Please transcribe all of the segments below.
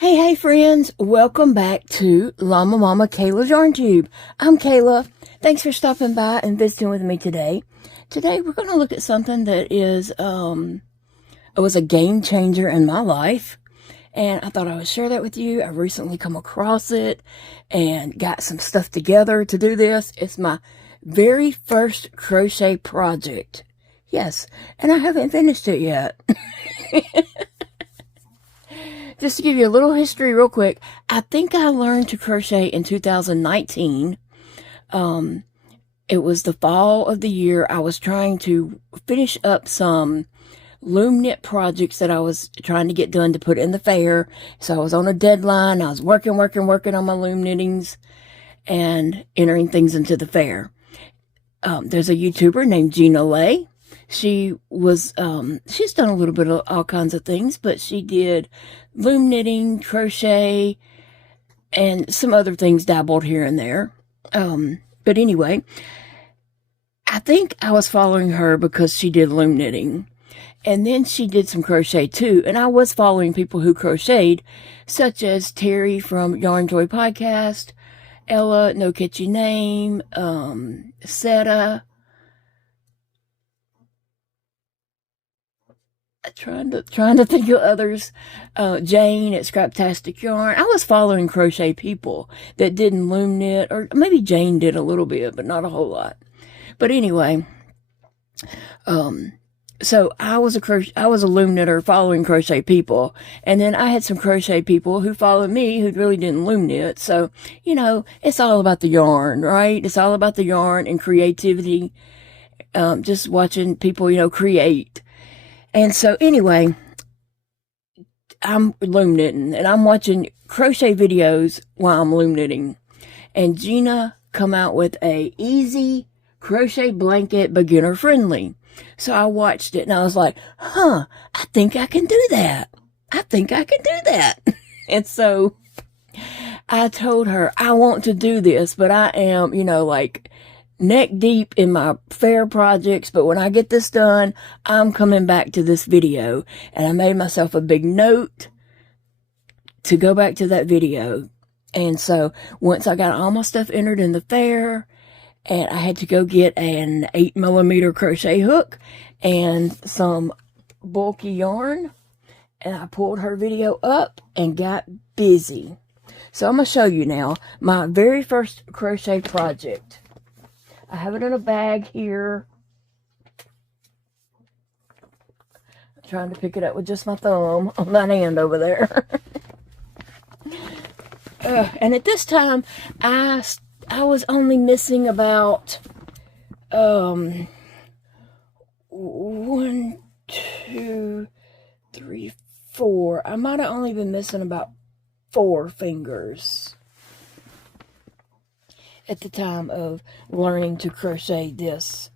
Hey friends, welcome back to Llama Mama Kayla's Yarn Tube. I'm Kayla. Thanks for stopping by and visiting with me today. Today we're going to look at something that is, it was a game changer in my life. And I thought I would share that with you. I recently come across it and got some stuff together to do this. It's my very first crochet project. Yes, and I haven't finished it yet. Just to give you a little history real quick, I think I learned to crochet in 2019. It was the fall of the year. I was trying to finish up some loom knit projects that I was trying to get done to put in the fair. So I was on a deadline. I was working on my loom knittings and entering things into the fair. There's a YouTuber named Gina Lay. She was, she's done a little bit of all kinds of things, but she did loom knitting, crochet, and some other things dabbled here and there. But anyway, I think I was following her because she did loom knitting. And then she did some crochet too. And I was following people who crocheted, such as Terry from Yarn Joy Podcast, Ella, No Catchy Name, Seta, trying to think of others. Jane at Scraptastic Yarn. I was following crochet people that didn't loom knit, or maybe Jane did a little bit, but not a whole lot. But anyway, so I was a loom knitter following crochet people, and then I had some crochet people who followed me who really didn't loom knit. So, you know, it's all about the yarn, right? It's all about the yarn and creativity. Just watching people, create. And so anyway, I'm loom knitting and I'm watching crochet videos while I'm loom knitting. And Gina come out with a easy crochet blanket, beginner friendly. So I watched it and I was like, I think I can do that. And so I told her, I want to do this, but I am, neck deep in my fair projects, but when I get this done, I'm coming back to this video. And I made myself a big note to go back to that video. And so once I got all my stuff entered in the fair, and I had to go get an 8mm crochet hook and some bulky yarn, and I pulled her video up and got busy. So I'm going to show you now my very first crochet project. I have it in a bag here. I'm trying to pick it up with just my thumb on that hand over there. And at this time, I was only missing about 1, 2, 3, 4. I might have only been missing about 4 fingers at the time of learning to crochet this.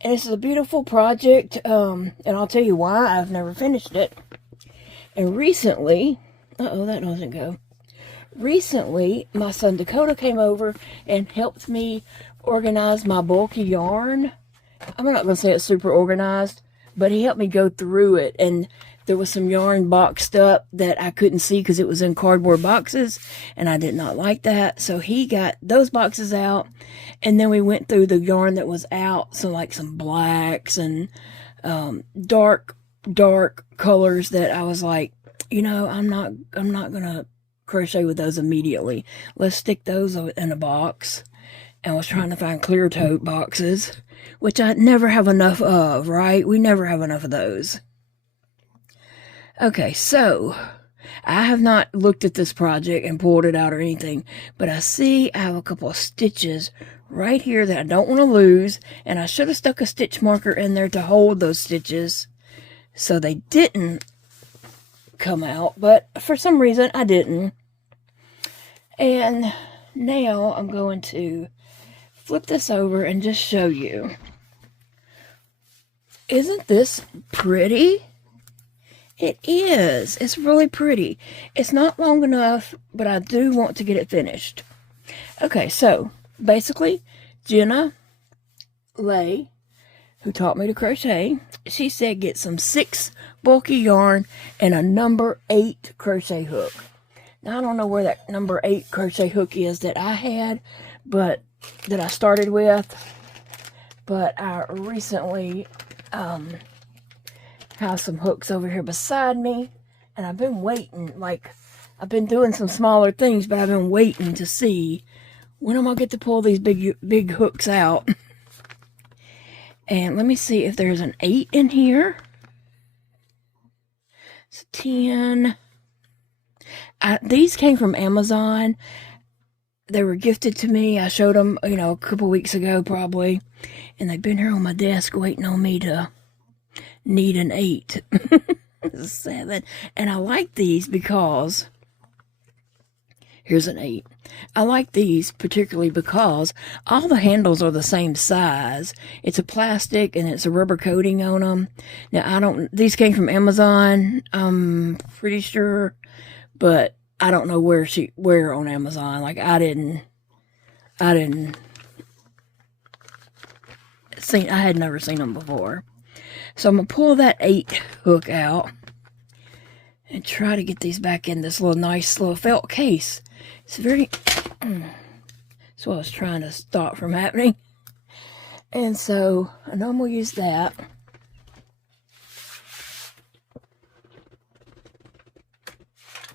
And this is a beautiful project, and I'll tell you why I've never finished it. And recently, that doesn't go. Recently, my son Dakota came over and helped me organize my bulky yarn. I'm not going to say it's super organized, but he helped me go through it, and there was some yarn boxed up that I couldn't see because it was in cardboard boxes, and I did not like that. So he got those boxes out, and then we went through the yarn that was out, so like some blacks and dark colors that I was like, I'm not gonna crochet with those immediately. Let's stick those in a box. And I was trying to find clear tote boxes, which I never have enough of, right? We never have enough of those. Okay, so I have not looked at this project and pulled it out or anything, but I see I have a couple of stitches right here that I don't want to lose, and I should have stuck a stitch marker in there to hold those stitches so they didn't come out, but for some reason I didn't. And now I'm going to flip this over and just show you. Isn't this pretty? It is. It's really pretty. It's not long enough, but I do want to get it finished. Okay, so basically, Gina Lay who taught me to crochet. She said get some 6 bulky yarn and a number 8 crochet hook. Now I don't know where that number 8 crochet hook is that I had, but that I started with, but I recently have some hooks over here beside me, and I've been waiting, like I've been doing some smaller things, but I've been waiting to see when I'm gonna get to pull these big hooks out. And let me see if there's an 8 in here. It's 10. These came from Amazon. They were gifted to me. I showed them, a couple weeks ago probably. And they've been here on my desk waiting on me to need an 8. 7. And I like these because, here's an 8. I like these particularly because all the handles are the same size. It's a plastic and it's a rubber coating on them. Now, these came from Amazon, I'm pretty sure, but I don't know where on Amazon. Like, I had never seen them before. So I'm going to pull that 8 hook out and try to get these back in this nice little felt case. It's very, that's what I was trying to stop from happening. And so I know I'm going to use that.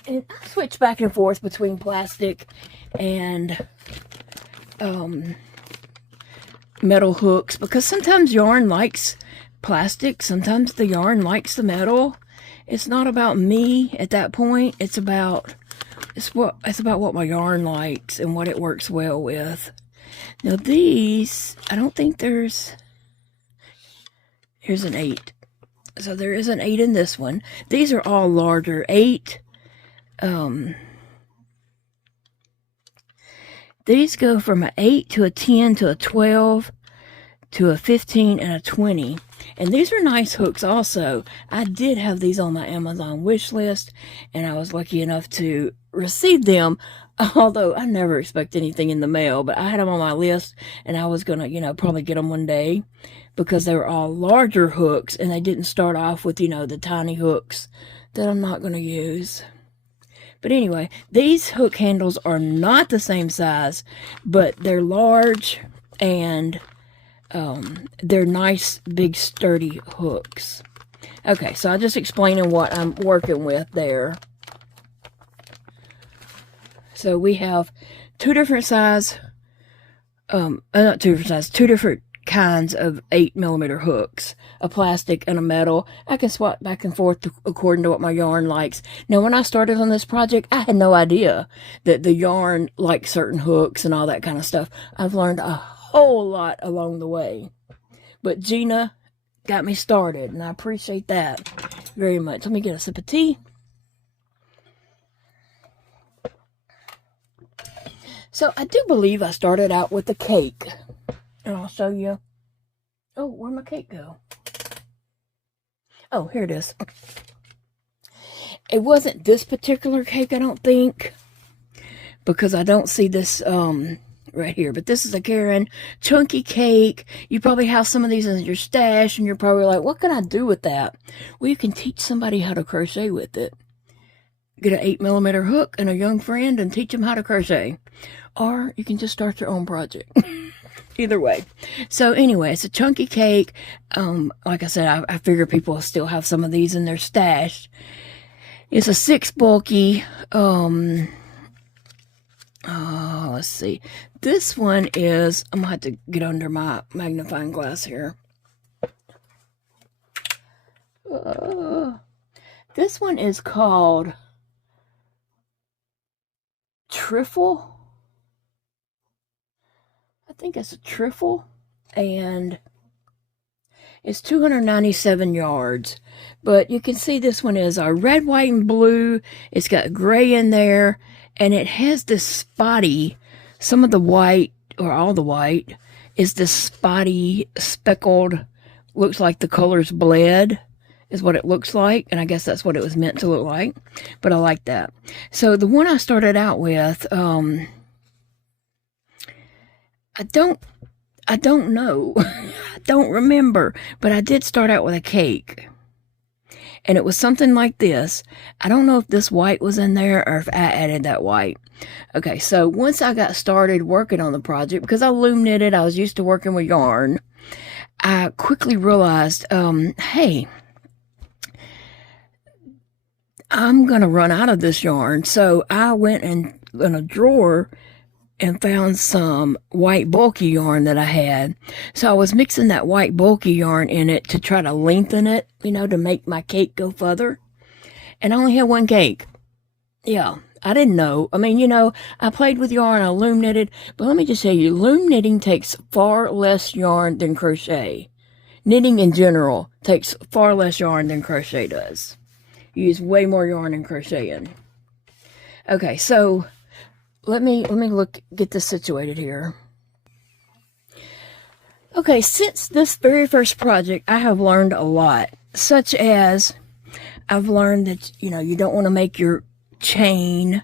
And I switch back and forth between plastic and metal hooks, because sometimes yarn likes plastic, sometimes the yarn likes the metal. It's not about me at that point. It's about what my yarn likes and what it works well with. Now these, I don't think here's an 8. So there is an 8 in this one. These are all larger. 8. These go from an 8 to a 10 to a 12 to a 15 and a 20. And these are nice hooks also. I did have these on my Amazon wish list, and I was lucky enough to receive them, although I never expect anything in the mail, but I had them on my list, and I was going to, probably get them one day, because they were all larger hooks, and they didn't start off with, the tiny hooks that I'm not going to use. But anyway, these hook handles are not the same size, but they're large, and they're nice, big, sturdy hooks. Okay, so I'm just explaining what I'm working with there. So we have two different kinds of 8mm hooks, a plastic and a metal. I can swap back and forth according to what my yarn likes. Now, when I started on this project, I had no idea that the yarn likes certain hooks and all that kind of stuff. I've learned a whole lot along the way, but Gina got me started, and I appreciate that very much. Let me get a sip of tea. So I do believe I started out with a cake, and I'll show you. Oh, where'd my cake go? Oh, here it is. It wasn't this particular cake, I don't think, because I don't see this right here, but this is a Karen chunky cake. You probably have some of these in your stash, and you're probably like, what can I do with that? Well, you can teach somebody how to crochet with it. Get an 8mm hook and a young friend and teach them how to crochet. Or you can just start your own project. Either way. So anyway, it's a chunky cake. Like I said, I figure people still have some of these in their stash. It's a 6 bulky, let's see. This one is, I'm going to have to get under my magnifying glass here. This one is called Trifle. I think it's a trifle, and it's 297 yards. But you can see this one is a red, white, and blue. It's got gray in there, and it has this spotty, some of the white, or all the white, is this spotty, speckled, looks like the colors bled, is what it looks like, and I guess that's what it was meant to look like, but I like that. So the one I started out with, I don't know. I don't remember, but I did start out with a cake. And it was something like this. I don't know if this white was in there or if I added that white. Okay, so once I got started working on the project, because I loom knitted, I was used to working with yarn, I quickly realized, hey, I'm going to run out of this yarn. So I went in a drawer and found some white bulky yarn that I had. So I was mixing that white bulky yarn in it to try to lengthen it, to make my cake go further. And I only had one cake. Yeah, I didn't know. I mean, I played with yarn, I loom knitted, but let me just tell you, loom knitting takes far less yarn than crochet. Knitting in general takes far less yarn than crochet does. You use way more yarn in crocheting. Okay, so let me get this situated here. Okay, since this very first project, I have learned a lot, such as I've learned that, you don't want to make your chain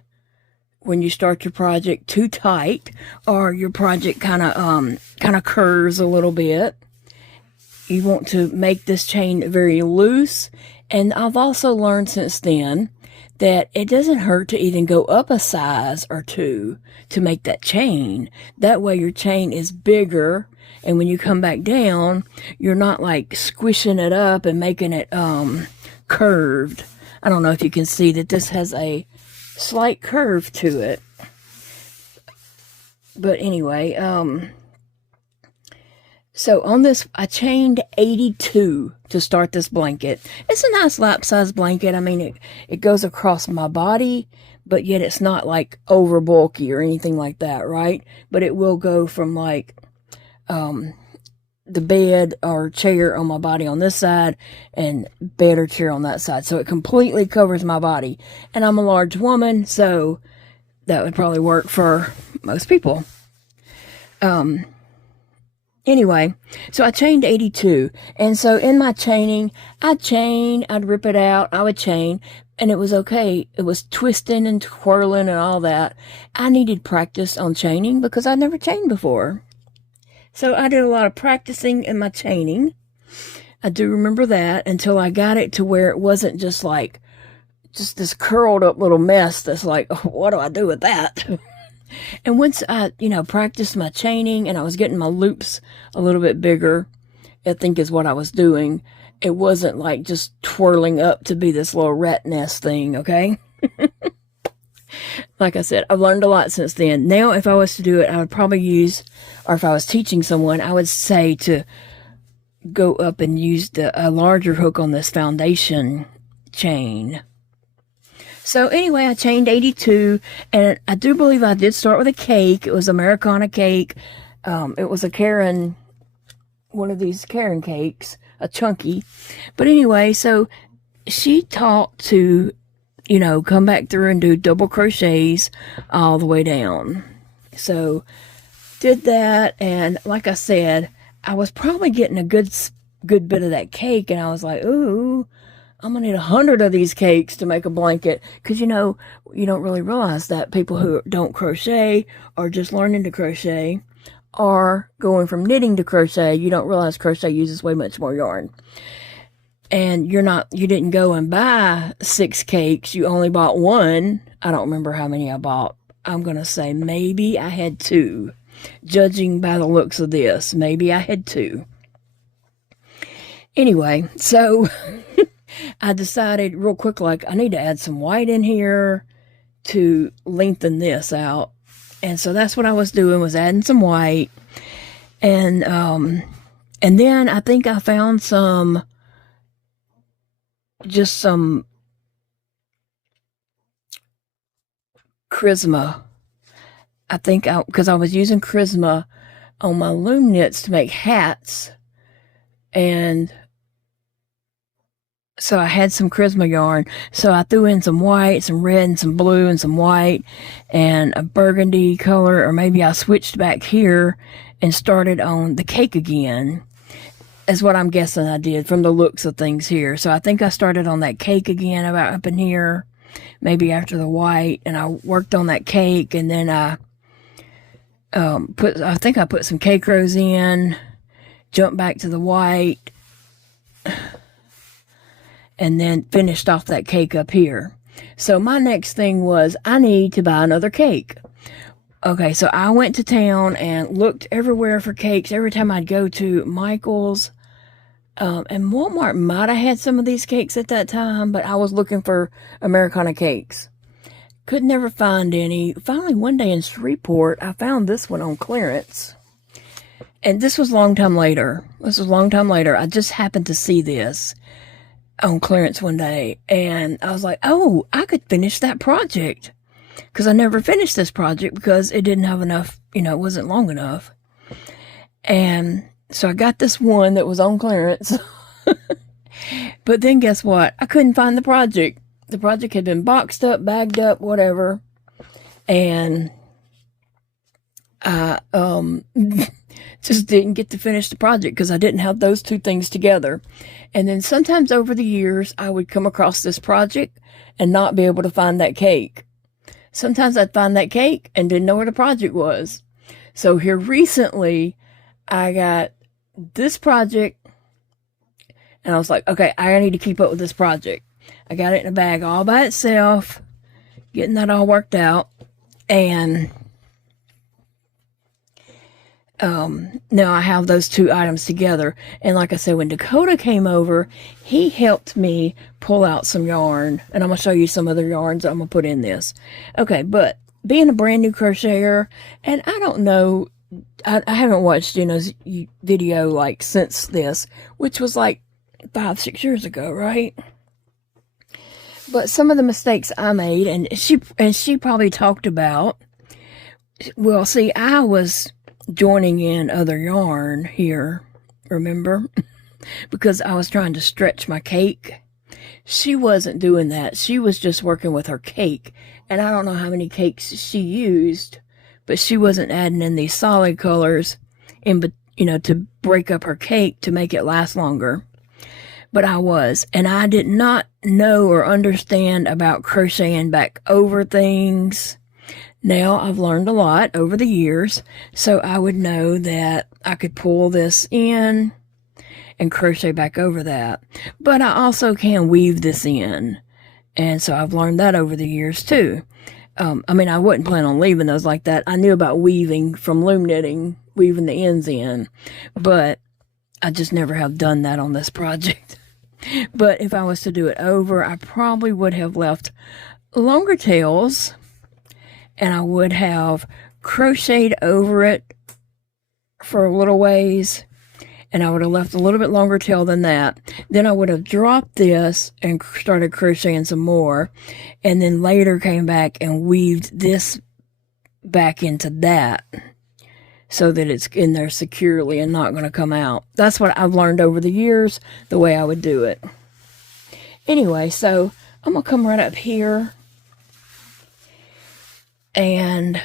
when you start your project too tight, or your project kind of curves a little bit. You want to make this chain very loose. And I've also learned since then that it doesn't hurt to even go up a size or two to make that chain. That way your chain is bigger, and when you come back down, you're not like squishing it up and making it curved. I don't know if you can see that this has a slight curve to it. But anyway, so on this, I chained 82 to start this blanket. It's a nice lap-size blanket. I mean, it goes across my body, but yet it's not like over bulky or anything like that, right? But it will go from like the bed or chair on my body on this side and bed or chair on that side. So it completely covers my body. And I'm a large woman, so that would probably work for most people. Anyway, so I chained 82. And so in my chaining, I'd rip it out, I would chain, and it was okay. It was twisting and twirling and all that. I needed practice on chaining because I'd never chained before. So I did a lot of practicing in my chaining. I do remember that until I got it to where it wasn't just this curled up little mess that's like, oh, what do I do with that? And once I, practiced my chaining and I was getting my loops a little bit bigger, I think is what I was doing. It wasn't like just twirling up to be this little rat nest thing, okay? Like I said, I've learned a lot since then. Now, if I was to do it, I would probably use, or if I was teaching someone, I would say to go up and use a larger hook on this foundation chain. So anyway, I chained 82, and I do believe I did start with a cake. It was Americana cake. It was one of these Karen cakes, a chunky. But anyway, so she taught to, come back through and do double crochets all the way down. So did that, and like I said, I was probably getting a good bit of that cake, and I was like, ooh, I'm going to need 100 of these cakes to make a blanket. Because, you don't really realize that people who don't crochet or just learning to crochet or going from knitting to crochet, you don't realize crochet uses way much more yarn. And you didn't go and buy 6 cakes. You only bought one. I don't remember how many I bought. I'm going to say maybe I had 2. Judging by the looks of this, maybe I had 2. Anyway, so I decided real quick, I need to add some white in here to lengthen this out. And so that's what I was doing, was adding some white. And then I think I found some Charisma. I think because I was using Charisma on my loom knits to make hats. And so I had some Charisma yarn. So I threw in some white, some red, and some blue, and some white, and a burgundy color. Or maybe I switched back here and started on the cake again, is what I'm guessing I did from the looks of things here. So I think I started on that cake again about up in here, maybe after the white, and I worked on that cake, and then I I think I put some cake rows in, jumped back to the white, and then finished off that cake up here. So my next thing was I need to buy another cake. Okay, so I went to town and looked everywhere for cakes. Every time I'd go to Michael's, and Walmart might have had some of these cakes at that time, but I was looking for Americana cakes. Could never find any. Finally, one day in Shreveport, I found this one on clearance. And this was a long time later. I just happened to see this on clearance one day. And I was like, oh, I could finish that project. Because I never finished this project because it didn't have enough, it wasn't long enough. And so I got this one that was on clearance. But then guess what? I couldn't find the project. The project had been boxed up, bagged up, whatever. And I just didn't get to finish the project because I didn't have those two things together. And then sometimes over the years, I would come across this project and not be able to find that cake. Sometimes I'd find that cake and didn't know where the project was. So here recently, I got this project and I was like, okay, I need to keep up with this project. I got it in a bag all by itself, getting that all worked out. And now I have those two items together. And like I said, when Dakota came over, he helped me pull out some yarn. And I'm going to show you some other yarns I'm going to put in this. Okay, but being a brand new crocheter, and I don't know, I haven't watched Jenna's video like since this, which was like 5-6 years ago, right? But some of the mistakes I made, and she probably talked about, well, see, I was joining in other yarn here, remember? Because I was trying to stretch my cake. She wasn't doing that. She was just working with her cake. And I don't know how many cakes she used, but she wasn't adding in these solid colors to break up her cake to make it last longer. But I was, and I did not know or understand about crocheting back over things. Now I've learned a lot over the years, so I would know that I could pull this in and crochet back over that. But I also can weave this in, and so I've learned that over the years too. I wouldn't plan on leaving those like that. I knew about weaving from loom knitting, weaving the ends in, but I just never have done that on this project. But if I was to do it over, I probably would have left longer tails, and I would have crocheted over it for a little ways, and I would have left a little bit longer tail than that. Then I would have dropped this and started crocheting some more, and then later came back and weaved this back into that so that it's in there securely and not going to come out. That's what I've learned over the years, the way I would do it. Anyway, so I'm going to come right up here and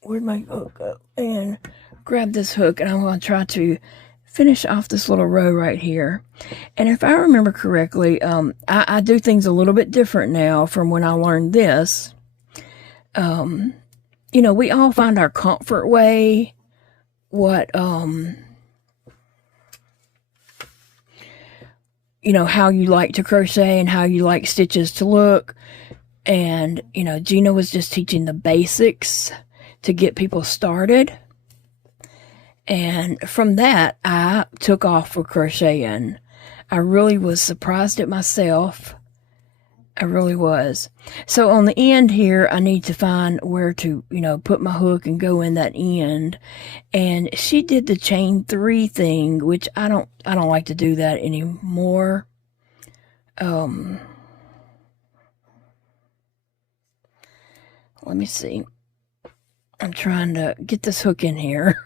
where'd my hook go? And grab this hook, and I'm going to try to finish off this little row right here. And if I remember correctly, I do things a little bit different now from when I learned this. We all find our comfort way, how you like to crochet and how you like stitches to look. And, Gina was just teaching the basics to get people started. And from that, I took off for crocheting. I really was surprised at myself. I really was. So on the end here, I need to find where to, put my hook and go in that end. And she did the chain 3 thing, which I don't like to do that anymore. Let me see. I'm trying to get this hook in here.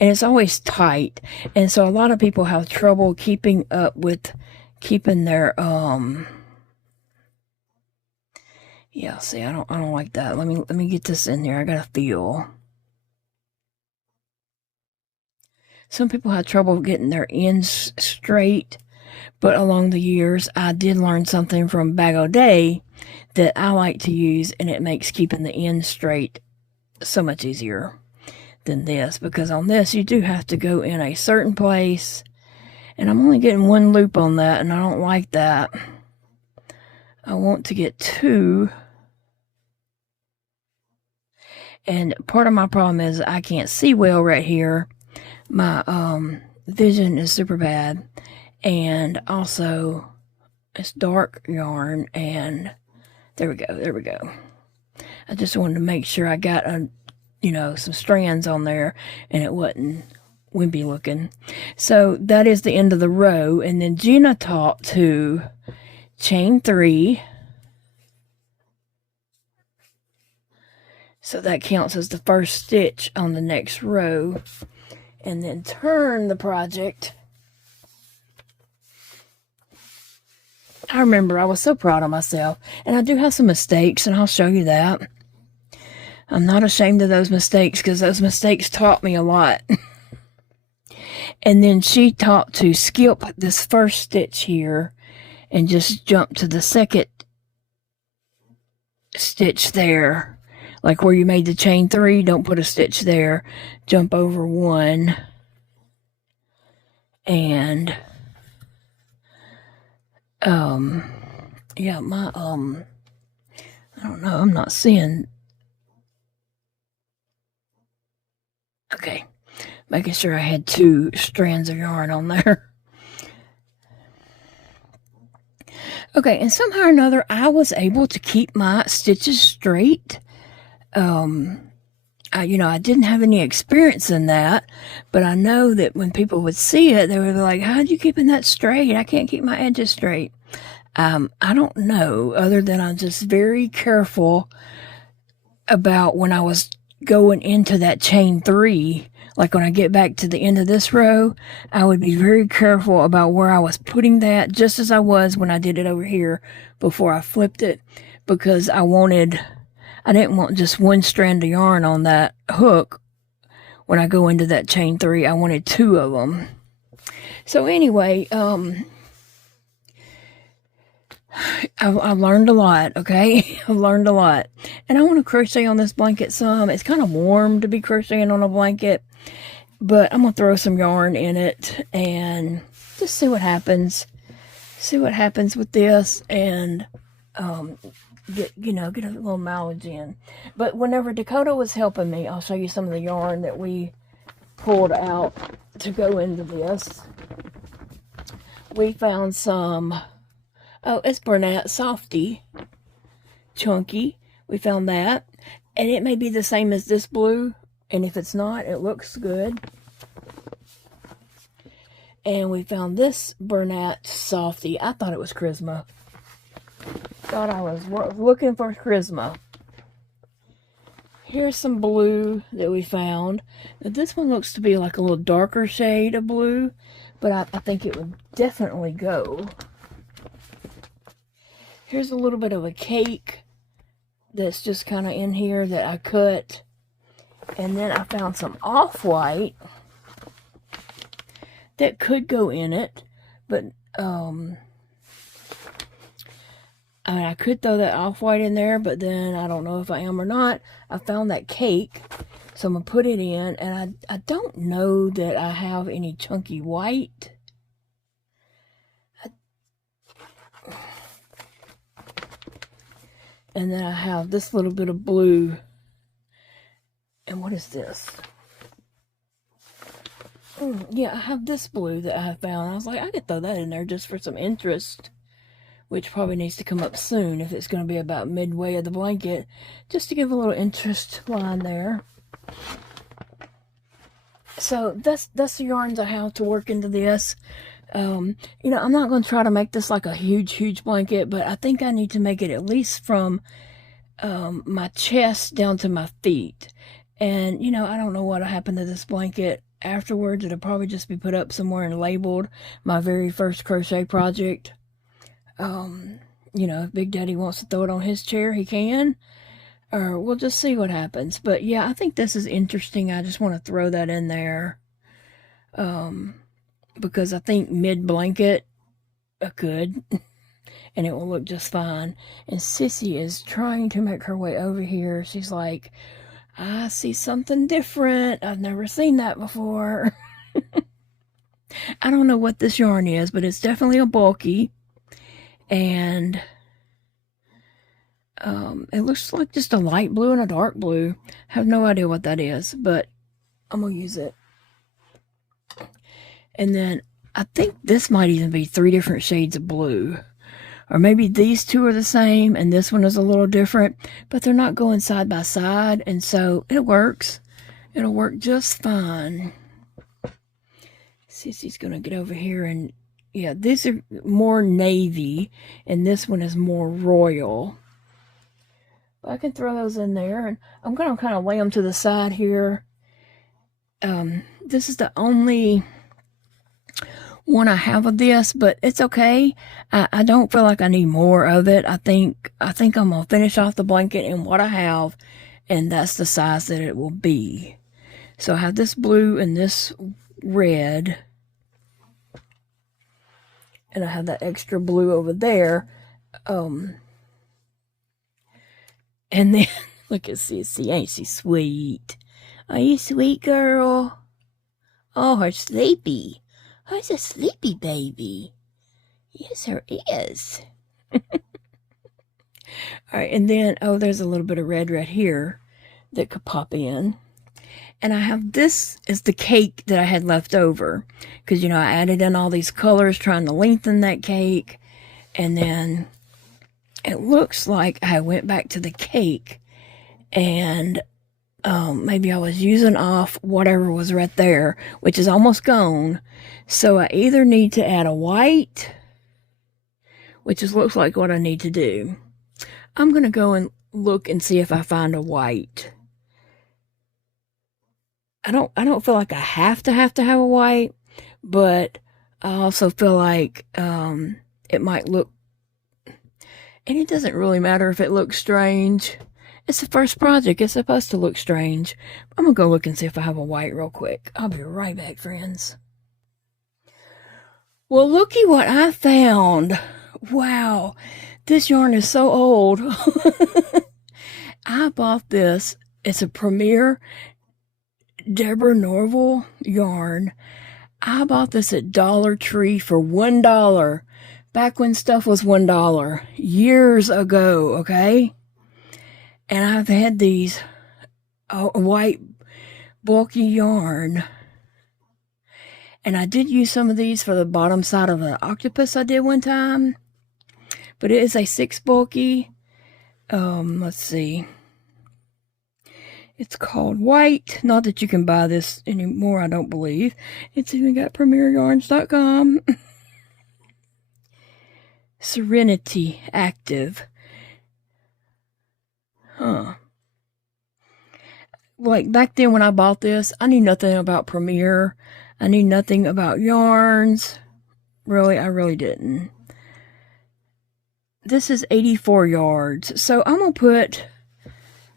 And it's always tight. And so a lot of people have trouble keeping up with keeping their, yeah, see, I don't like that. Let me get this in there. I gotta feel. Some people have trouble getting their ends straight, but along the years, I did learn something from Bag O' Day that I like to use, and it makes keeping the ends straight so much easier than this, because on this you do have to go in a certain place, and I'm only getting one loop on that, and I don't like that. I want to get two. And part of my problem is I can't see well right here. My vision is super bad, and also it's dark yarn, and there we go. I just wanted to make sure I got some strands on there and it wasn't wimpy looking. So that is the end of the row, and then Gina taught to chain 3. So that counts as the first stitch on the next row. And then turn the project. I remember I was so proud of myself. And I do have some mistakes, and I'll show you that. I'm not ashamed of those mistakes, because those mistakes taught me a lot. And then she taught to skip this first stitch here and just jump to the second stitch there. Like where you made the chain 3, don't put a stitch there. Jump over 1. And, yeah, I don't know, I'm not seeing. Okay, making sure I had 2 strands of yarn on there. Okay, and somehow or another, I was able to keep my stitches straight. I didn't have any experience in that, but I know that when people would see it, they would be like, how'd you keeping that straight? I can't keep my edges straight. I don't know, other than I'm just very careful about when I was going into that chain 3. Like when I get back to the end of this row, I would be very careful about where I was putting that, just as I was when I did it over here before I flipped it, because I didn't want just one strand of yarn on that hook when I go into that chain 3. I wanted 2 of them. So anyway, I've learned a lot, okay? I've learned a lot. And I want to crochet on this blanket some. It's kind of warm to be crocheting on a blanket, but I'm going to throw some yarn in it and just see what happens. See what happens with this, and get a little mileage in. But whenever Dakota was helping me, I'll show you some of the yarn that we pulled out to go into this. We found some, it's Bernat Softy, chunky. We found that, and it may be the same as this blue, and if it's not, it looks good. And we found this Bernat Softy. I thought it was Charisma. Thought I was looking for Charisma. Here's some blue that we found. Now, this one looks to be like a little darker shade of blue, but I think it would definitely go. Here's a little bit of a cake that's just kind of in here that I cut. And then I found some off-white that could go in it, but I could throw that off-white in there, but then I don't know if I am or not. I found that cake, so I'm going to put it in, and I don't know that I have any chunky white. And then I have this little bit of blue. And what is this? Yeah, I have this blue that I found. I was like, I could throw that in there just for some interest, which probably needs to come up soon if it's going to be about midway of the blanket, just to give a little interest line there. So that's the yarns I have to work into this. I'm not going to try to make this like a huge blanket, but I think I need to make it at least from my chest down to my feet. And, I don't know what'll happen to this blanket afterwards. It'll probably just be put up somewhere and labeled my very first crochet project. If Big Daddy wants to throw it on his chair, he can. Or we'll just see what happens. But yeah, I think this is interesting. I just want to throw that in there. Because I think mid-blanket, good. And it will look just fine. And Sissy is trying to make her way over here. She's like, I see something different. I've never seen that before. I don't know what this yarn is, but it's definitely a bulky. And it looks like just a light blue and a dark blue. I have no idea what that is, but I'm going to use it. And then I think this might even be 3 different shades of blue. Or maybe these two are the same and this one is a little different, but they're not going side by side, and so it works. It'll work just fine. Sissy's gonna get over here, and yeah, these are more navy and this one is more royal. But I can throw those in there, and I'm gonna kind of lay them to the side here. This is the only one I have of this, but it's okay. I don't feel like I need more of it. I think I'm gonna finish off the blanket in what I have, and that's the size that it will be. So I have this blue and this red, and I have that extra blue over there. And then look at Sissy, ain't she sweet? Are you sweet, girl? Oh, her sleepy. Who's a sleepy baby? Yes, there is. Alright, and then, oh, there's a little bit of red right here that could pop in. And I have this as the cake that I had left over. Because, you know, I added in all these colors trying to lengthen that cake. And then it looks like I went back to the cake. And maybe I was using off whatever was right there, which is almost gone. So I either need to add a white, which looks like what I need to do. I'm going to go and look and see if I find a white. I don't feel like I have to have a white, but I also feel like it might look, and it doesn't really matter if it looks strange. It's the first project. It's supposed to look strange. I'm going to go look and see if I have a white real quick. I'll be right back, friends. Well, looky what I found. Wow. This yarn is so old. I bought this. It's a Premier Deborah Norville yarn. I bought this at Dollar Tree for $1. Back when stuff was $1. Years ago, okay? And I've had these white bulky yarn. And I did use some of these for the bottom side of an octopus I did one time. But it is a 6 bulky. Let's see. It's called White. Not that you can buy this anymore, I don't believe. It's even got premieryarns.com. Serenity Active. Huh. Like back then when I bought this, I knew nothing about Premier. I knew nothing about yarns. Really, I really didn't. This is 84 yards. So I'm going to put,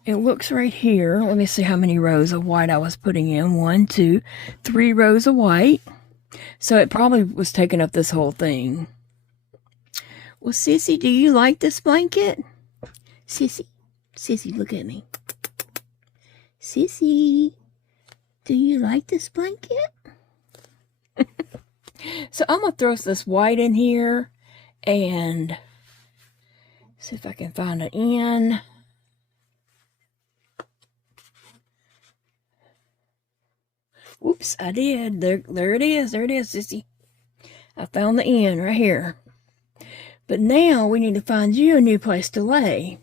it looks right here. Let me see how many rows of white I was putting in. 1, 2, 3 rows of white. So it probably was taking up this whole thing. Well, Sissy, do you like this blanket? Sissy, Sissy, look at me. Sissy, do you like this blanket? So I'm going to throw this white in here and see if I can find an end. Whoops, I did. There it is. There it is, Sissy. I found the end right here. But now we need to find you a new place to lay,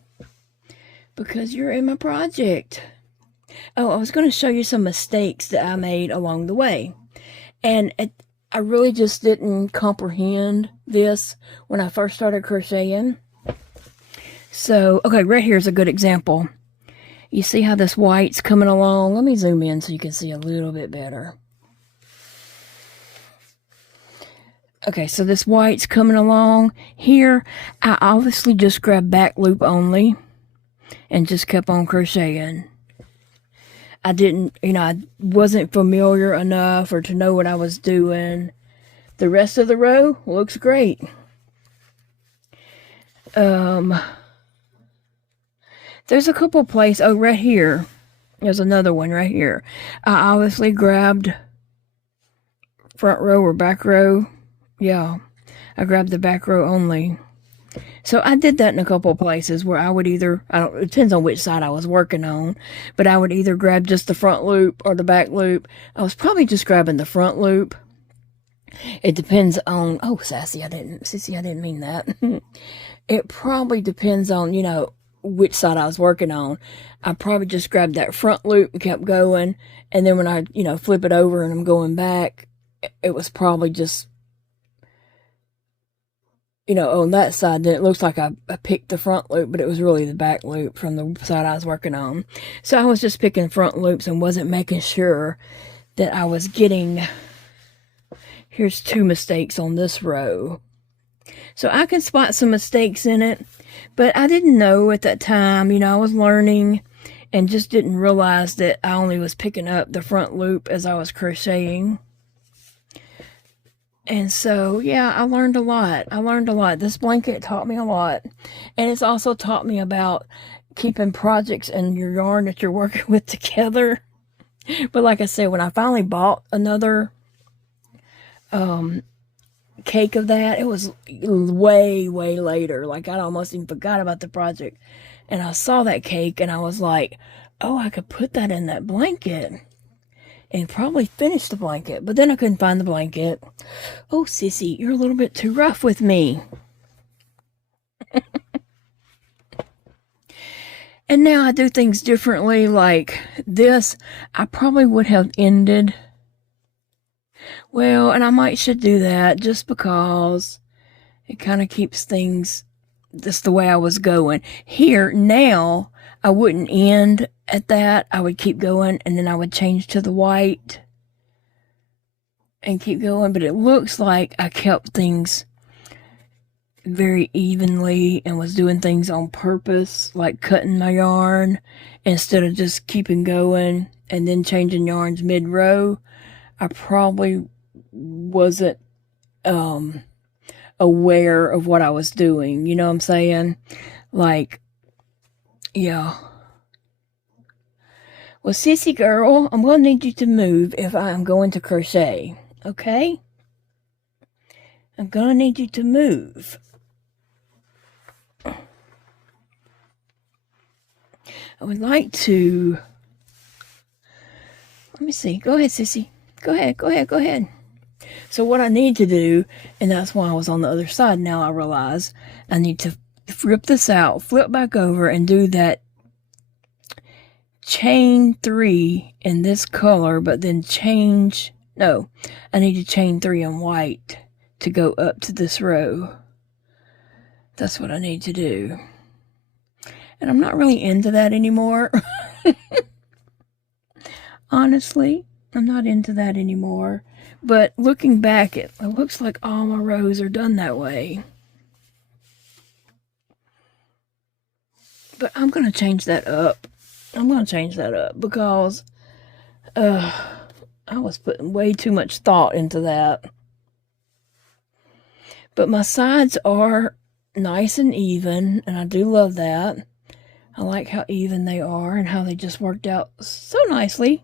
because you're in my project. Oh, I was going to show you some mistakes that I made along the way. And I really just didn't comprehend this when I first started crocheting. So, okay, right here's a good example. You see how this white's coming along? Let me zoom in so you can see a little bit better. Okay, so this white's coming along. Here, I obviously just grabbed back loop only and just kept on crocheting. I didn't, I wasn't familiar enough or to know what I was doing. The rest of the row looks great. There's a couple places, oh, right here. There's another one right here. I obviously grabbed front row or back row. Yeah, I grabbed the back row only. So I did that in a couple of places where I would either, it depends on which side I was working on, but I would either grab just the front loop or the back loop. I was probably just grabbing the front loop. It depends on, oh, sissy, I didn't mean that. It probably depends on, which side I was working on. I probably just grabbed that front loop and kept going. And then when I, flip it over and I'm going back, it was probably just, on that side. Then it looks like I picked the front loop, but it was really the back loop from the side I was working on. So I was just picking front loops and wasn't making sure that I was getting, here's 2 mistakes on this row. So I can spot some mistakes in it, but I didn't know at that time, I was learning and just didn't realize that I only was picking up the front loop as I was crocheting. And so, yeah, I learned a lot. This blanket taught me a lot. And it's also taught me about keeping projects and your yarn that you're working with together. But like I said, when I finally bought another cake of that, it was way later. Like I'd almost even forgot about the project, and I saw that cake and I was like, oh, I could put that in that blanket and probably finish the blanket. But then I couldn't find the blanket. Oh, sissy, you're a little bit too rough with me. And now I do things differently. Like this, I probably would have ended. Well, and I should do that just because it kind of keeps things just the way I was going. Here, now, I wouldn't end at that. I would keep going, and then I would change to the white and keep going. But it looks like I kept things very evenly and was doing things on purpose, like cutting my yarn instead of just keeping going and then changing yarns mid-row. I probably wasn't aware of what I was doing. You know what I'm saying? Like, yeah. Well, sissy girl, I'm going to need you to move if I am going to crochet. Okay? I'm going to need you to move. I would like to... Let me see. Go ahead, sissy. Go ahead. So what I need to do, and that's why I was on the other side, now I realize I need to rip this out, flip back over, and do that chain 3 in this color, but then I need to chain 3 in white to go up to this row. That's what I need to do. And I'm not really into that anymore. Honestly, I'm not into that anymore. But looking back, it looks like all my rows are done that way. But I'm going to change that up. Because I was putting way too much thought into that. But my sides are nice and even, and I do love that. I like how even they are and how they just worked out so nicely.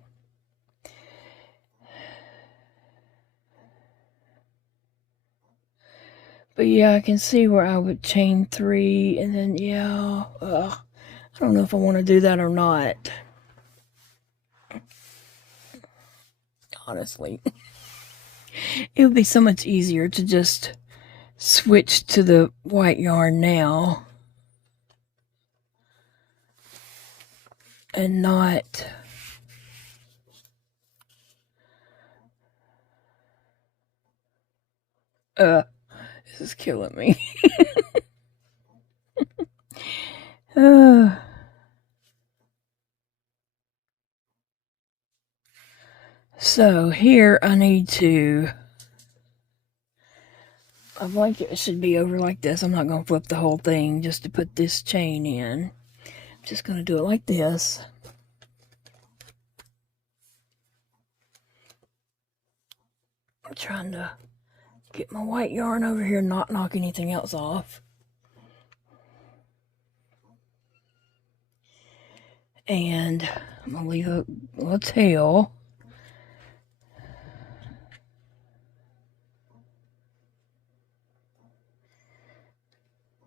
But yeah, I can see where I would chain 3 and then, yeah, I don't know if I want to do that or not. Honestly. It would be so much easier to just switch to the white yarn now. And not... This is killing me. So here I need to... A blanket should be over like this. I'm not going to flip the whole thing just to put this chain in. I'm just going to do it like this. I'm trying to get my white yarn over here and not knock anything else off. And I'm going to leave a little tail.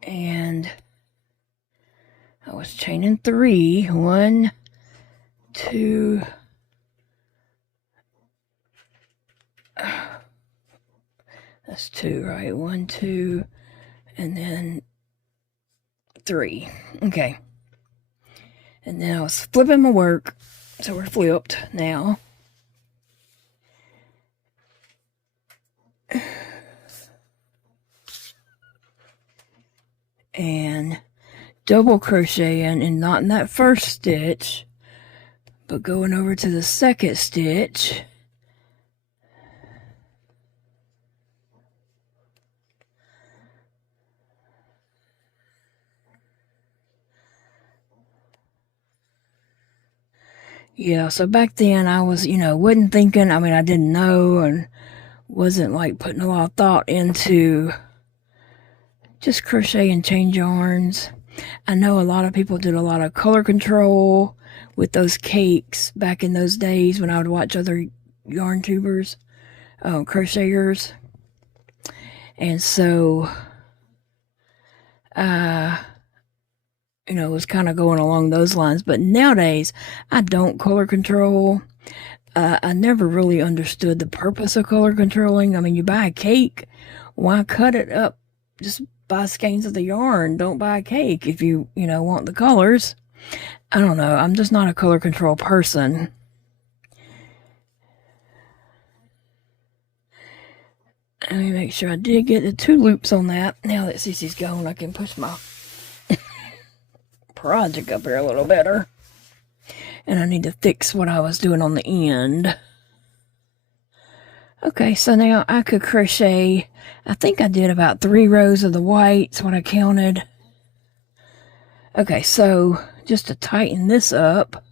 And I was chaining 3. 1, 2. That's 2, right? 1, 2, and then 3. Okay. And then I was flipping my work, so we're flipped now. And double crocheting, and not in that first stitch, but going over to the second stitch. Yeah, so back then I was, wasn't thinking, I didn't know and wasn't like putting a lot of thought into just crochet and chain yarns. I know a lot of people did a lot of color control with those cakes back in those days when I would watch other yarn tubers, crocheters. And so, it was kind of going along those lines. But nowadays, I don't color control. I never really understood the purpose of color controlling. You buy a cake, why cut it up? Just buy skeins of the yarn. Don't buy a cake if you, want the colors. I don't know. I'm just not a color control person. Let me make sure I did get the 2 loops on that. Now that Cece's gone, I can push my project up here a little better. And I need to fix what I was doing on the end. Okay, so now I could crochet, I think I did about 3 rows of the whites, what I counted. Okay, so just to tighten this up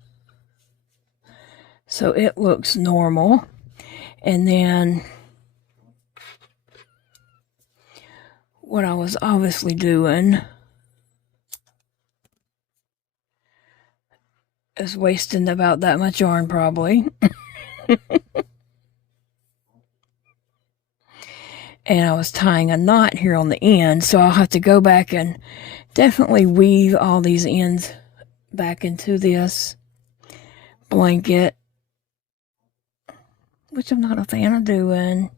so it looks normal. And then what I was obviously doing is wasting about that much yarn probably. And I was tying a knot here on the end, so I'll have to go back and definitely weave all these ends back into this blanket, which I'm not a fan of doing.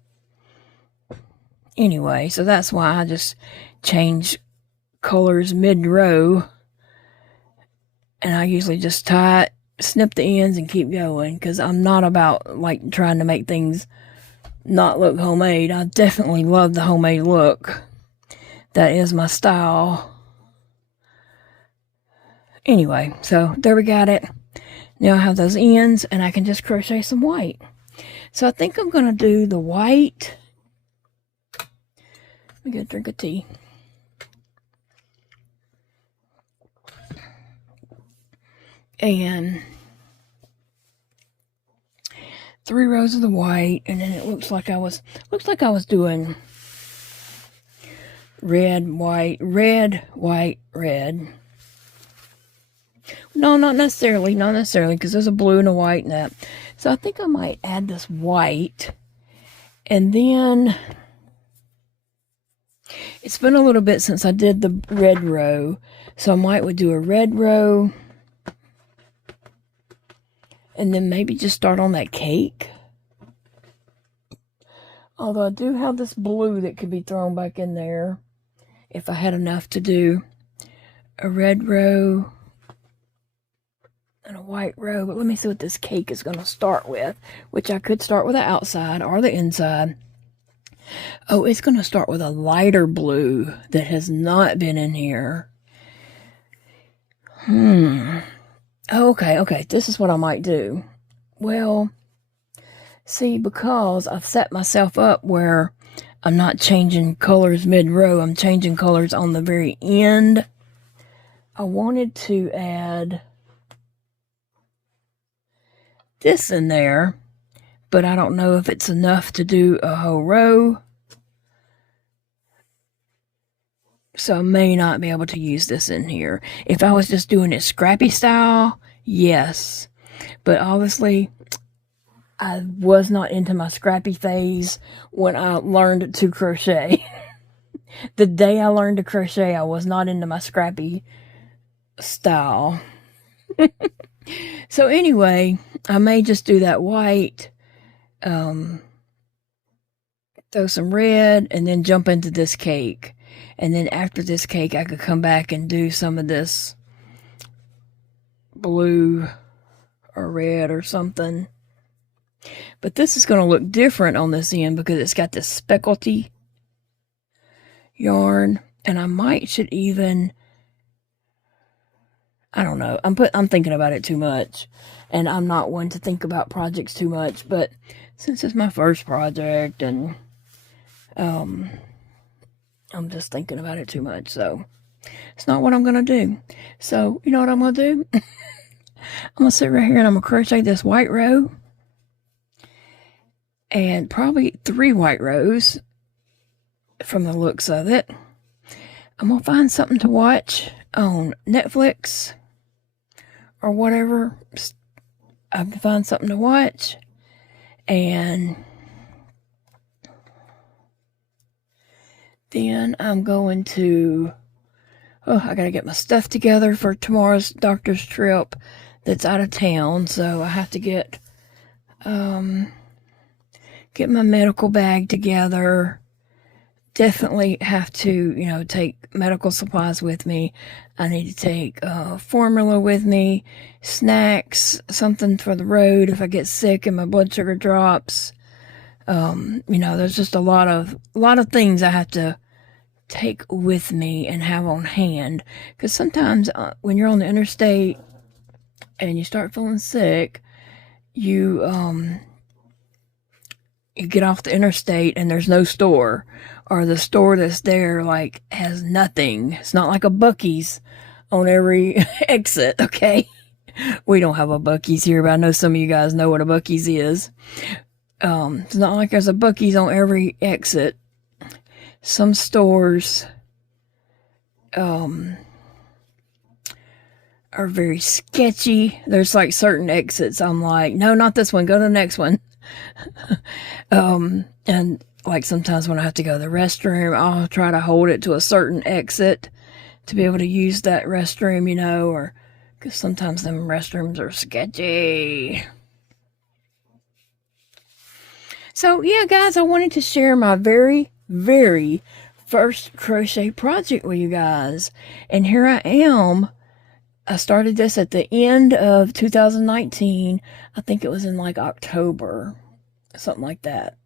Anyway, so that's why I just change colors mid-row. And I usually just tie it, snip the ends, and keep going, because I'm not about like trying to make things not look homemade. I definitely love the homemade look. That is my style. Anyway, so there we got it. Now I have those ends, and I can just crochet some white. So I think I'm going to do the white. Let me get a drink of tea. And 3 rows of the white, and then it looks like I was doing red, white, red, white, red. No, not necessarily, because there's a blue and a white in that. So I think I might add this white, and then it's been a little bit since I did the red row, so I might do a red row. And then maybe just start on that cake. Although I do have this blue that could be thrown back in there if I had enough to do a red row and a white row. But let me see what this cake is going to start with, which I could start with the outside or the inside. Oh, it's going to start with a lighter blue that has not been in here. Okay, this is what I might do. Well, see, because I've set myself up where I'm not changing colors mid-row, I'm changing colors on the very end. I wanted to add this in there, but I don't know if it's enough to do a whole row. So I may not be able to use this in here. If I was just doing it scrappy style, yes. But obviously, I was not into my scrappy phase when I learned to crochet. The day I learned to crochet, I was not into my scrappy style. So anyway, I may just do that white, throw some red, and then jump into this cake. And then after this cake, I could come back and do some of this blue or red or something. But this is going to look different on this end because it's got this speckledy yarn. And I should even, I don't know. I'm thinking about it too much. And I'm not one to think about projects too much. But since it's my first project and I'm just thinking about it too much. So it's not what I'm going to do. So you know what I'm going to do? I'm going to sit right here and I'm going to crochet this white row. And probably 3 white rows from the looks of it. I'm going to find something to watch on Netflix or whatever. I can find something to watch. And then I'm going to, I got to get my stuff together for tomorrow's doctor's trip that's out of town. So I have to get my medical bag together. Definitely have to, take medical supplies with me. I need to take formula with me, snacks, something for the road if I get sick and my blood sugar drops. There's just a lot of things I have to take with me and have on hand. Because sometimes when you're on the interstate and you start feeling sick, you get off the interstate and there's no store, or the store that's there has nothing. It's not like a Buc-ee's on every exit. Okay, we don't have a Buc-ee's here, but I know some of you guys know what a Buc-ee's is. It's not like there's a Buc-ee's on every exit. Some stores are very sketchy. There's certain exits I'm like, no, not this one, go to the next one. And sometimes when I have to go to the restroom, I'll try to hold it to a certain exit to be able to use that restroom, or because sometimes them restrooms are sketchy. So yeah, guys, I wanted to share my very, very first crochet project with you guys. And here I am. I started this at the end of 2019. I think it was in October, something like that.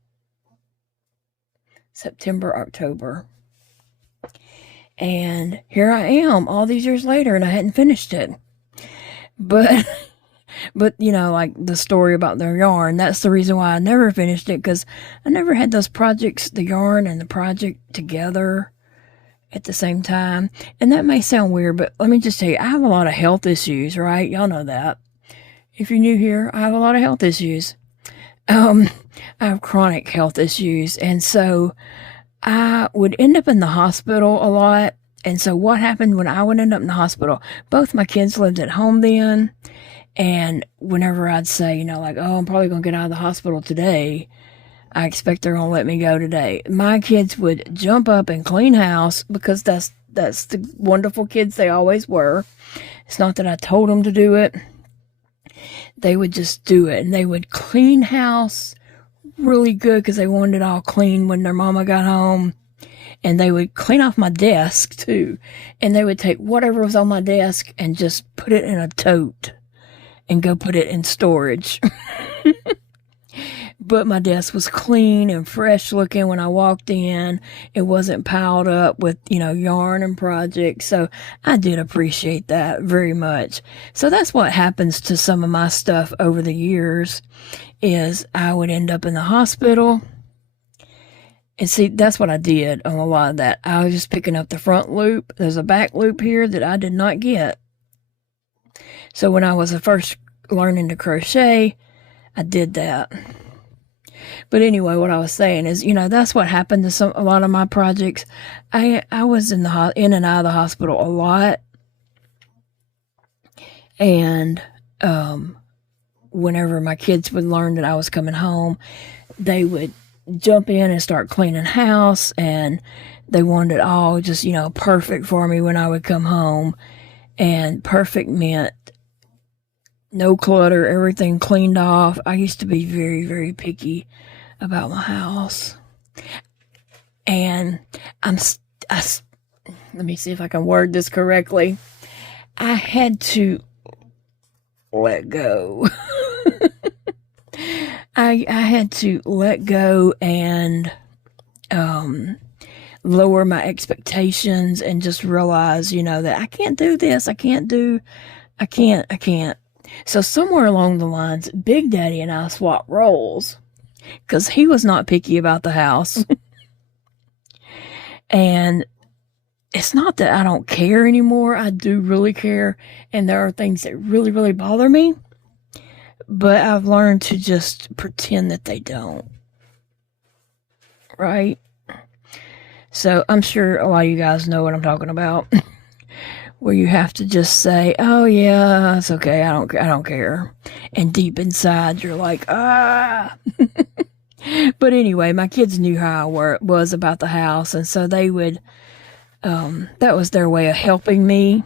September, October. And here I am all these years later and I hadn't finished it. But the story about the yarn, that's the reason why I never finished it, because I never had those projects, the yarn and the project together at the same time. And that may sound weird, but let me just tell you, I have a lot of health issues, right? Y'all know that. If you're new here, I have a lot of health issues. I have chronic health issues. And so I would end up in the hospital a lot. And so what happened when I would end up in the hospital, both my kids lived at home then. And whenever I'd say, I'm probably going to get out of the hospital today, I expect they're going to let me go today. My kids would jump up and clean house because that's the wonderful kids they always were. It's not that I told them to do it. They would just do it. And they would clean house really good because they wanted it all clean when their mama got home. And they would clean off my desk too. And they would take whatever was on my desk and just put it in a tote and go put it in storage. But my desk was clean and fresh looking when I walked in. It wasn't piled up with, yarn and projects. So I did appreciate that very much. So that's what happens to some of my stuff over the years, is I would end up in the hospital. And see, that's what I did on a lot of that. I was just picking up the front loop. There's a back loop here that I did not get. So when I was first learning to crochet, I did that. But anyway, what I was saying is, that's what happened to a lot of my projects. I was in and out of the hospital a lot. And whenever my kids would learn that I was coming home, they would jump in and start cleaning house, and they wanted it all just, you know, perfect for me when I would come home. And perfect meant no clutter, everything cleaned off. I used to be very, very picky about my house. And let me see if I can word this correctly. I had to let go. I had to let go and lower my expectations and just realize, you know, that I can't do this. I can't. So somewhere along the lines, Big Daddy and I swapped roles because he was not picky about the house. And it's not that I don't care anymore. I do really care. And there are things that really, really bother me. But I've learned to just pretend that they don't. Right? So I'm sure a lot of you guys know what I'm talking about. Where you have to just say, oh yeah, it's okay. I don't care. And deep inside you're like, ah. But anyway, my kids knew how I was about the house, and so they would, that was their way of helping me.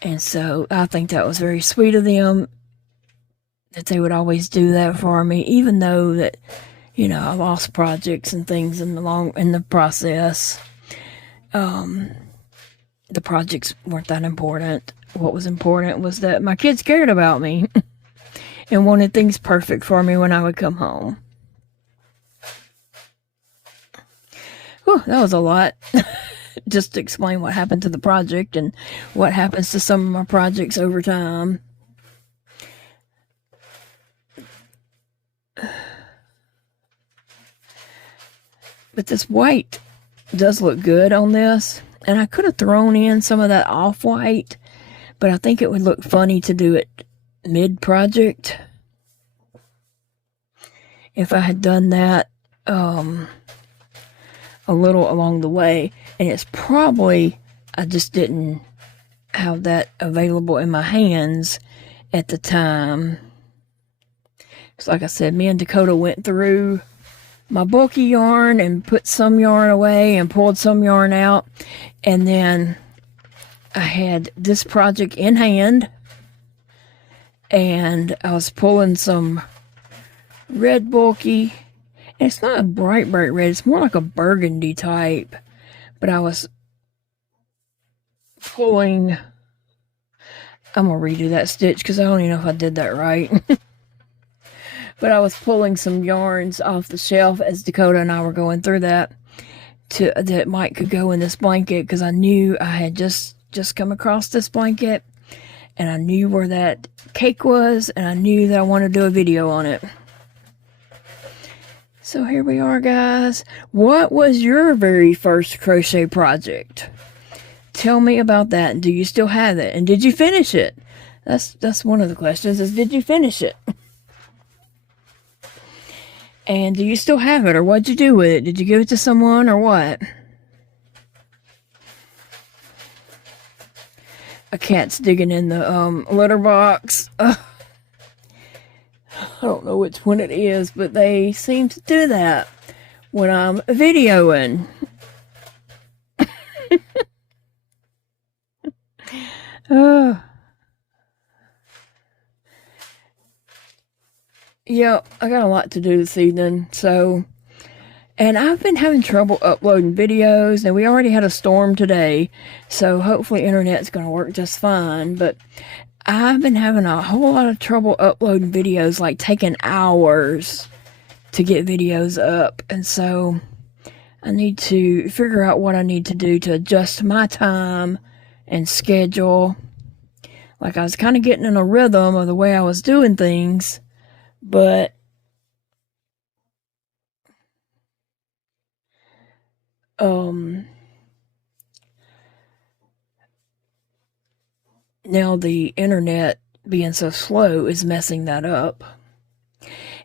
And so I think that was very sweet of them, that they would always do that for me, even though that, you know, I lost projects and things in the process. The projects weren't that important. What was important was that my kids cared about me and wanted things perfect for me when I would come home. Whew, that was a lot. Just to explain what happened to the project and what happens to some of my projects over time. But this white does look good on this. And I could have thrown in some of that off-white, but I think it would look funny to do it mid-project. If I had done that a little along the way. And it's probably, I just didn't have that available in my hands at the time. Because like I said, me and Dakota went through my bulky yarn and put some yarn away and pulled some yarn out. And then I had this project in hand. And I was pulling some red bulky. And it's not a bright red. It's more like a burgundy type. But I was pulling, I'm going to redo that stitch because I don't even know if I did that right. But I was pulling some yarns off the shelf as Dakota and I were going through that Mike could go in this blanket, because I knew I had just come across this blanket and I knew where that cake was, and I knew that I wanted to do a video on it. So here we are, guys. What was your very first crochet project? Tell me about that. Do you still have it? And did you finish it? That's one of the questions, is did you finish it? And do you still have it, or what'd you do with it? Did you give it to someone, or what? A cat's digging in the litter box. I don't know which one it is, but they seem to do that when I'm videoing. Yeah, I got a lot to do this evening, so, and I've been having trouble uploading videos, and we already had a storm today, so hopefully internet's going to work just fine, but I've been having a whole lot of trouble uploading videos, like taking hours to get videos up, and so I need to figure out what I need to do to adjust my time and schedule. Like, I was kind of getting in a rhythm of the way I was doing things, but now the internet being so slow is messing that up.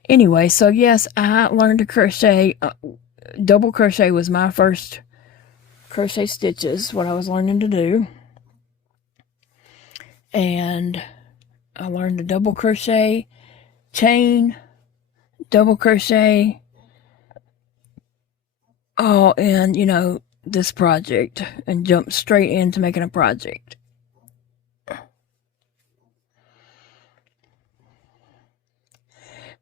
Anyway, so yes, I learned to crochet. Double crochet was my first crochet stitches, what I was learning to do. And I learned to double crochet, chain, double crochet, all in, you know, this project, and jumped straight into making a project.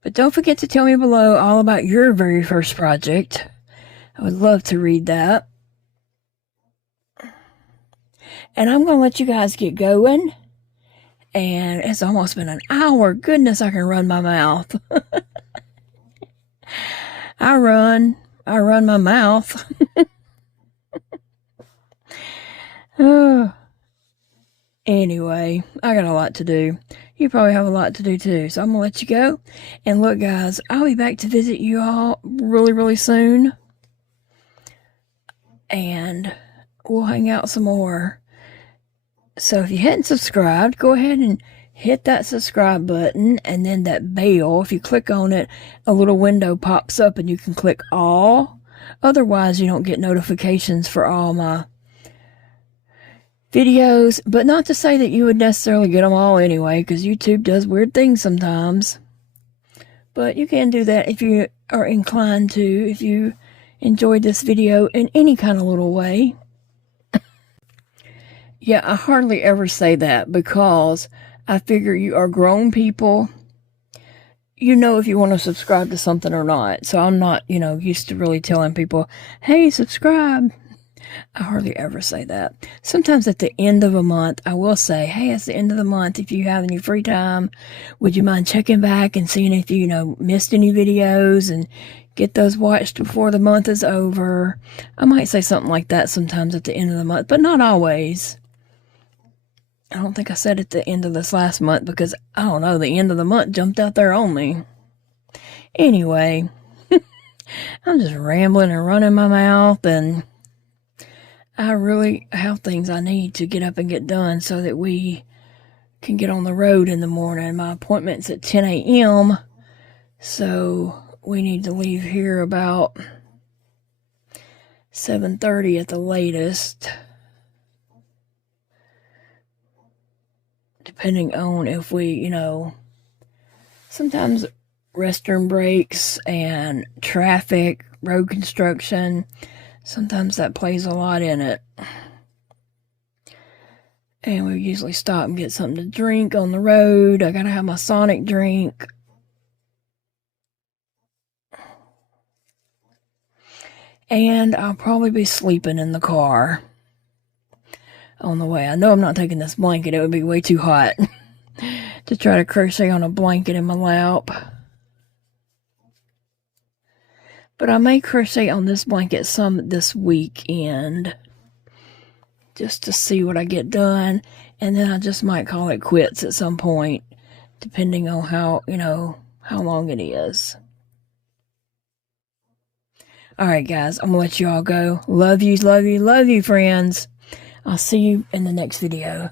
But don't forget to tell me below all about your very first project. I would love to read that. And I'm going to let you guys get going. And it's almost been an hour. Goodness, I can run my mouth. I run my mouth. Oh. Anyway, I got a lot to do. You probably have a lot to do too. So I'm going to let you go. And look, guys, I'll be back to visit you all really, really soon. And we'll hang out some more. So if you hadn't subscribed, go ahead and hit that subscribe button and then that bell. If you click on it, a little window pops up and you can click all. Otherwise, you don't get notifications for all my videos. But not to say that you would necessarily get them all anyway, because YouTube does weird things sometimes. But you can do that if you are inclined to, if you enjoyed this video in any kind of little way. Yeah, I hardly ever say that because I figure you are grown people. You know if you want to subscribe to something or not. So I'm not, you know, used to really telling people, hey, subscribe. I hardly ever say that. Sometimes at the end of a month, I will say, hey, it's the end of the month. If you have any free time, would you mind checking back and seeing if you know, missed any videos and get those watched before the month is over? I might say something like that sometimes at the end of the month, but not always. I don't think I said at the end of this last month because, I don't know, the end of the month jumped out there on me. Anyway, I'm just rambling and running my mouth, and I really have things I need to get up and get done so that we can get on the road in the morning. My appointment's at 10 a.m., so we need to leave here about 7:30 at the latest. Depending on if we, you know, sometimes restroom breaks and traffic, road construction, sometimes that plays a lot in it. And we usually stop and get something to drink on the road. I gotta have my Sonic drink. And I'll probably be sleeping in the car on the way. I know I'm not taking this blanket. It would be way too hot to try to crochet on a blanket in my lap. But I may crochet on this blanket some this weekend just to see what I get done. And then I just might call it quits at some point, depending on how, you know, how long it is. Alright, guys, I'm going to let you all go. Love you, love you, love you, friends. I'll see you in the next video.